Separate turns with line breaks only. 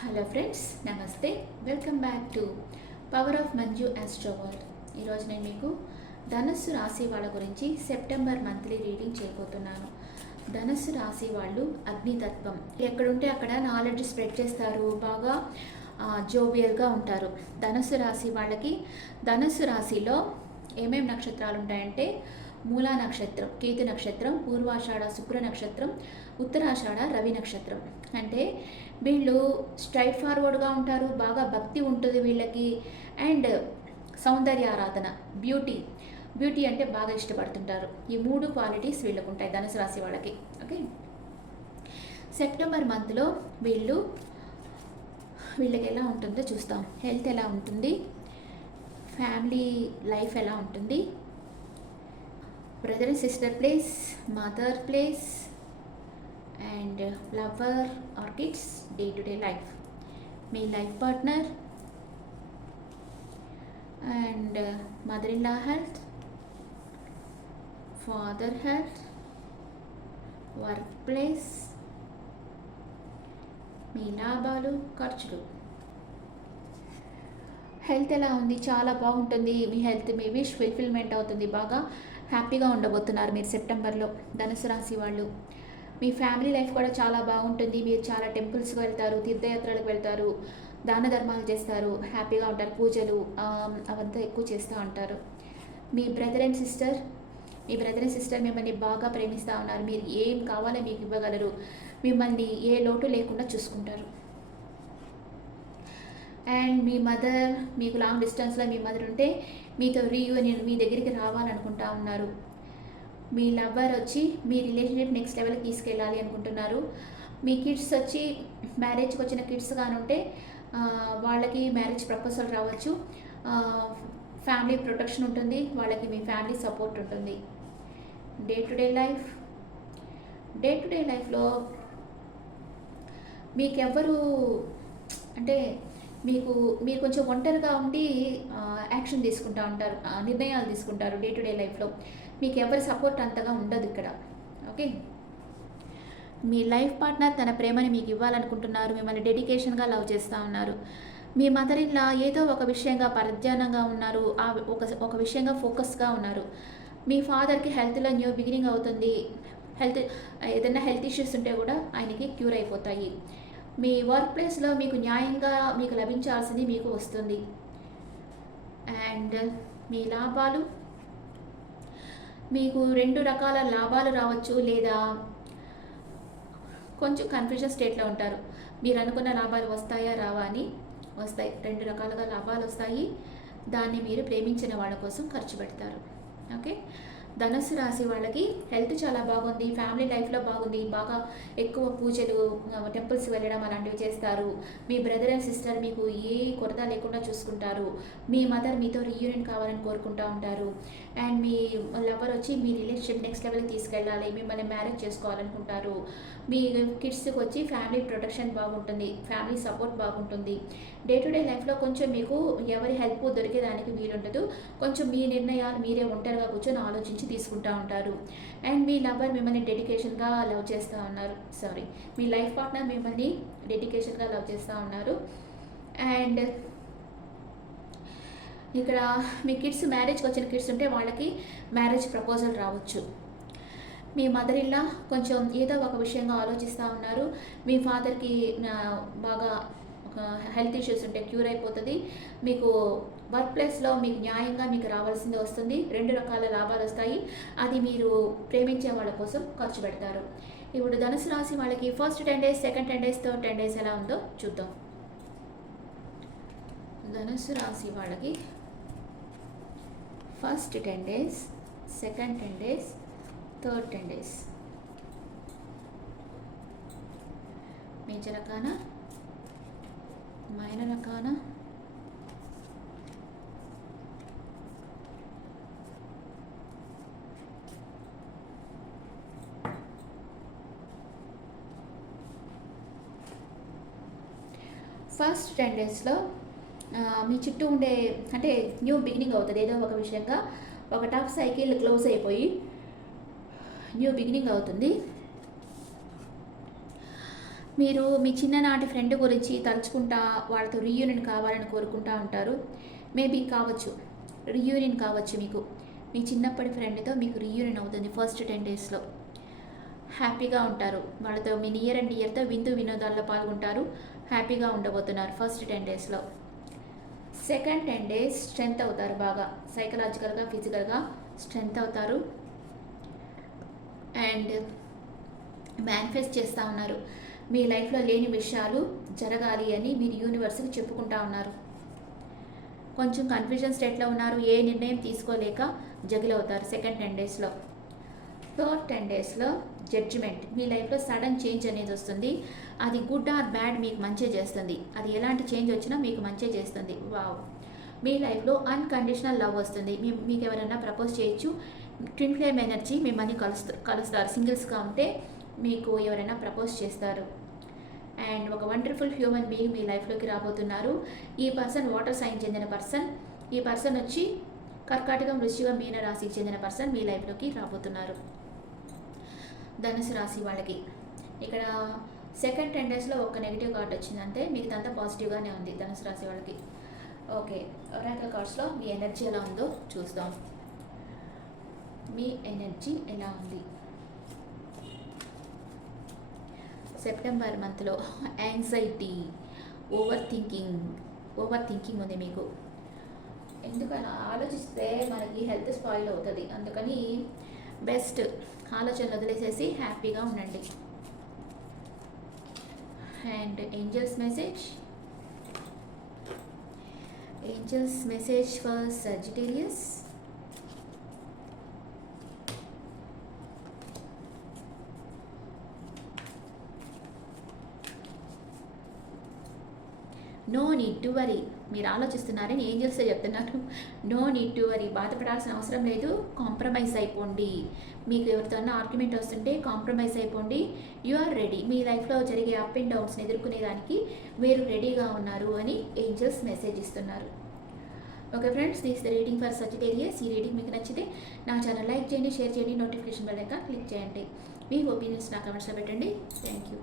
Hello friends నమస్తే. Welcome back to power of Manju astro world. ఈరోజు నేను మీకు ధనస్సు రాశి వాళ్ళ గురించి సెప్టెంబర్ మంత్లీ రీడింగ్ చేయబోతున్నాను. ధనస్సు రాశి వాళ్ళు అగ్నితత్వం. ఎక్కడుంటే అక్కడ నాలెడ్జ్ స్ప్రెడ్ చేస్తారు బాగా జోవియల్గా ఉంటారు. ధనస్సు రాశి వాళ్ళకి ధనస్సు రాశిలో ఏమేమి నక్షత్రాలు ఉంటాయంటే మూలా నక్షత్రం కేతు నక్షత్రం పూర్వాషాఢ శుక్ర నక్షత్రం ఉత్తరాషాఢ రవి నక్షత్రం. అంటే వీళ్ళు స్ట్రైట్ ఫార్వర్డ్గా ఉంటారు బాగా భక్తి ఉంటుంది వీళ్ళకి. అండ్ సౌందర్య ఆరాధన బ్యూటీ బ్యూటీ అంటే బాగా ఇష్టపడుతుంటారు. ఈ మూడు క్వాలిటీస్ వీళ్ళకు ఉంటాయి ధనుసు రాశి వాళ్ళకి. ఓకే సెప్టెంబర్ మంత్లో వీళ్ళు వీళ్ళకి ఎలా ఉంటుందో చూస్తాం. హెల్త్ ఎలా ఉంటుంది? ఫ్యామిలీ లైఫ్ ఎలా ఉంటుంది? Brother and sister place mother place and lover or kids day to day life me life partner and mother in law health father health work place మీ లాభాలు ఖర్చులు. హెల్త్ ఎలా ఉంది? చాలా బాగుంటుంది. మీ హెల్త్ మీ విష్ ఫుల్ఫిల్మెంట్ అవుతుంది బాగా. హ్యాపీగా ఉండబోతున్నారు మీరు సెప్టెంబర్లో. ధనుసు రాశి వాళ్ళు. మీ ఫ్యామిలీ లైఫ్ కూడా చాలా బాగుంటుంది. మీరు చాలా టెంపుల్స్కి వెళ్తారు తీర్థయాత్రలకు వెళ్తారు దాన ధర్మాలు చేస్తారు హ్యాపీగా ఉంటారు పూజలు అవంతా ఎక్కువ చేస్తూ ఉంటారు. మీ బ్రదర్ అండ్ సిస్టర్ మీ బ్రదర్ అండ్ సిస్టర్ మిమ్మల్ని బాగా ప్రేమిస్తూ ఉన్నారు. మీరు ఏం కావాలో మీకు ఇవ్వగలరు. మిమ్మల్ని ఏ లోటు లేకుండా చూసుకుంటారు. అండ్ మీ మదర్ మీకు లాంగ్ డిస్టెన్స్లో మీ మదర్ ఉంటే మీతో రీయూనియన్ మీ దగ్గరికి రావాలనుకుంటా ఉన్నారు. మీ లవ్వర్ వచ్చి మీ రిలేషన్షిప్ నెక్స్ట్ లెవెల్కి తీసుకెళ్ళాలి అనుకుంటున్నారు. మీ కిడ్స్ వచ్చి మ్యారేజ్కి వచ్చిన కిడ్స్ కానుంటే వాళ్ళకి మ్యారేజ్ ప్రపోజల్ రావచ్చు. ఫ్యామిలీ ప్రొటెక్షన్ ఉంటుంది. వాళ్ళకి మీ ఫ్యామిలీ సపోర్ట్ ఉంటుంది. Day to day life day to day లైఫ్లో మీకెవ్వరు అంటే మీకు మీరు కొంచెం ఒంటరిగా ఉండి యాక్షన్ తీసుకుంటూ ఉంటారు నిర్ణయాలు తీసుకుంటారు డే టు డే లైఫ్లో. మీకు ఎవరి సపోర్ట్ అంతగా ఉండదు ఇక్కడ. ఓకే? మీ లైఫ్ పార్ట్నర్ తన ప్రేమని మీకు ఇవ్వాలనుకుంటున్నారు మిమ్మల్ని డెడికేషన్గా లవ్ చేస్తూ ఉన్నారు. మీ మదర్ ఇన్లా ఏదో ఒక విషయంగా పరధ్యానంగా ఉన్నారు ఆ ఒక ఒక విషయంగా ఫోకస్గా ఉన్నారు. మీ ఫాదర్కి హెల్త్లో న్యూ బిగినింగ్ అవుతుంది. హెల్త్ ఏదైనా హెల్త్ ఇష్యూస్ ఉంటే కూడా ఆయనకి క్యూర్ అయిపోతాయి. మీ వర్క్ ప్లేస్లో మీకు న్యాయంగా మీకు లభించాల్సింది మీకు వస్తుంది. అండ్ మీ లాభాలు? మీకు రెండు రకాల లాభాలు రావచ్చు లేదా కొంచెం కన్ఫ్యూజన్ స్టేట్లో ఉంటారు. మీరు అనుకున్న లాభాలు వస్తాయా రావా అని వస్తాయి. రెండు రకాలుగా లాభాలు వస్తాయి. దాన్ని మీరు ప్రేమించిన వాళ్ళ కోసం ఖర్చు పెడతారు. ఓకే ధనుసు రాశి వాళ్ళకి హెల్త్ చాలా బాగుంది ఫ్యామిలీ లైఫ్లో బాగుంది బాగా ఎక్కువ పూజలు టెంపుల్స్ వెళ్ళడం అలాంటివి చేస్తారు. మీ బ్రదర్ అండ్ సిస్టర్ మీకు ఏ కొరత లేకుండా చూసుకుంటారు. మీ మదర్ మీతో రీయూనియన్ కావాలని కోరుకుంటూ ఉంటారు. అండ్ మీ లవర్ వచ్చి మీ రిలేషన్షిప్ నెక్స్ట్ లెవెల్కి తీసుకెళ్ళాలి మిమ్మల్ని మ్యారేజ్ చేసుకోవాలనుకుంటారు. మీ కిడ్స్కి వచ్చి ఫ్యామిలీ ప్రొటెక్షన్ బాగుంటుంది ఫ్యామిలీ సపోర్ట్ బాగుంటుంది. డే టు డే లైఫ్లో కొంచెం మీకు ఎవరి హెల్ప్ దొరికేదానికి వీలుండదు. కొంచెం మీ నిర్ణయాలు మీరే ఒంటరిగా కూర్చొని ఆలోచించి తీసుకుంటూ ఉంటారు. అండ్ మీ లవర్ మిమ్మల్ని డెడికేషన్గా లవ్ చేస్తూ ఉన్నారు. సారీ మీ లైఫ్ పార్ట్నర్ మిమ్మల్ని డెడికేషన్గా లవ్ చేస్తూ ఉన్నారు. అండ్ ఇక్కడ మీ కిడ్స్ మ్యారేజ్కి వచ్చిన కిడ్స్ ఉంటే వాళ్ళకి మ్యారేజ్ ప్రపోజల్ రావచ్చు. మీ మదర్ ఇలా కొంచెం ఏదో ఒక విషయంగా ఆలోచిస్తూ ఉన్నారు. మీ ఫాదర్కి బాగా ఒక హెల్త్ ఇష్యూస్ ఉంటే క్యూర్ అయిపోతుంది. మీకు వర్క్ ప్లేస్లో మీకు న్యాయంగా మీకు రావాల్సింది వస్తుంది. రెండు రకాల లాభాలు వస్తాయి. అది మీరు ప్రేమించే వాళ్ళ కోసం ఖర్చు పెడతారు. ఇప్పుడు ధనుసు రాశి వాళ్ళకి first ten days second ten days third ten days ఎలా ఉందో చూద్దాం. ధనుసు రాశి వాళ్ళకి first ten days second ten days third ten days major రకాన minor రకాన ఫస్ట్ టెన్ డేస్లో మీ చుట్టూ ఉండే అంటే న్యూ బిగినింగ్ అవుతుంది. ఏదో ఒక విషయంగా ఒక టాప్ సైకిల్ క్లోజ్ అయిపోయి న్యూ బిగినింగ్ అవుతుంది. మీరు మీ చిన్ననాటి ఫ్రెండ్ గురించి తలుచుకుంటా వాళ్ళతో రీయూనియన్ కావాలని కోరుకుంటా ఉంటారు. మేబీ కావచ్చు. రీయూనియన్ కావచ్చు మీకు. మీ చిన్నప్పటి ఫ్రెండ్తో మీకు రీయూనియన్ అవుతుంది ఫస్ట్ టెన్ డేస్లో హ్యాపీగా ఉంటారు. వాళ్ళతో మీ నియర్ అండ్ ఇయర్తో విందు వినోదాల్లో పాల్గొంటారు. హ్యాపీగా ఉండబోతున్నారు ఫస్ట్ టెన్ డేస్లో. సెకండ్ టెన్ డేస్ స్ట్రెంత్ అవుతారు బాగా. సైకలాజికల్గా ఫిజికల్గా స్ట్రెంత్ అవుతారు. అండ్ మేనిఫెస్ట్ చేస్తూ ఉన్నారు. మీ లైఫ్లో లేని విషయాలు జరగాలి అని మీరు యూనివర్స్కి చెప్పుకుంటా ఉన్నారు. కొంచెం కన్ఫ్యూజన్ స్టేట్లో ఉన్నారు. ఏ నిర్ణయం తీసుకోలేక జగిలవుతారు సెకండ్ టెన్ డేస్లో. థర్డ్ టెన్ డేస్లో జడ్జిమెంట్. మీ లైఫ్లో సడన్ చేంజ్ అనేది వస్తుంది. అది గుడ్ ఆర్ బ్యాడ్ మీకు మంచి చేస్తుంది. అది ఎలాంటి చేంజ్ వచ్చినా మీకు మంచి చేస్తుంది. వావ్. మీ లైఫ్లో అన్కండిషనల్ లవ్ వస్తుంది. మీ మీకు ఎవరైనా ప్రపోజ్ చేయొచ్చు. ట్విన్ ఫ్లేమ్ ఎనర్జీ మిమ్మల్ని కలుస్తూ కలుస్తారు. సింగిల్స్గా ఉంటే మీకు ఎవరైనా ప్రపోజ్ చేస్తారు. అండ్ ఒక వండర్ఫుల్ హ్యూమన్ బీయింగ్ మీ లైఫ్లోకి రాబోతున్నారు. ఈ పర్సన్ వాటర్ సైన్ చెందిన పర్సన్. ఈ పర్సన్ వచ్చి కర్కాటకం రుచిగా మీన రాశికి చెందిన పర్సన్ మీ లైఫ్లోకి రాబోతున్నారు. ధనుసు రాశి వాళ్ళకి. ఇక్కడ సెకండ్ టెన్ డేస్లో ఒక నెగిటివ్ కార్డ్ వచ్చిందంటే మిగతా పాజిటివ్గానే ఉంది ధనుసు రాశి వాళ్ళకి. ఓకే ఒరాకల్ కార్డ్స్లో మీ ఎనర్జీ ఎలా ఉందో చూద్దాం. మీ ఎనర్జీ ఎలా ఉంది? సెప్టెంబర్ మంత్లో anxiety over thinking over thinking ఉంది మీకు. ఎందుకని ఆలోచిస్తే మనకి హెల్త్ స్పాయిల్ అవుతుంది. అందుకని బెస్ట్ ఆలోచనలు వదిలేసేసి హ్యాపీగా ఉండండి. And angels message? Angels message for Sagittarius no need to worry. మీరు ఆలోచిస్తున్నారని ఏంజల్సే చెప్తున్నారు. No need to worry. బాధపడాల్సిన అవసరం లేదు. కాంప్రమైజ్ అయిపోండి. మీకు ఎవరితో ఆర్గ్యుమెంట్ వస్తుంటే కాంప్రమైజ్ అయిపోండి. You are ready. మీ లైఫ్లో జరిగే అప్ అండ్ డౌన్స్ని ఎదుర్కొనేదానికి మీరు రెడీగా ఉన్నారు అని ఏంజల్స్ మెసేజ్ ఇస్తున్నారు. Okay friends this the reading for Sagittarius. ఈ రీడింగ్ మీకు నచ్చితే నా ఛానల్ లైక్ చేయండి షేర్ చేయండి నోటిఫికేషన్ బెల్ క్లిక్ చేయండి. మీ ఒపీనియన్స్ నా కమెంట్స్లో పెట్టండి. Thank you.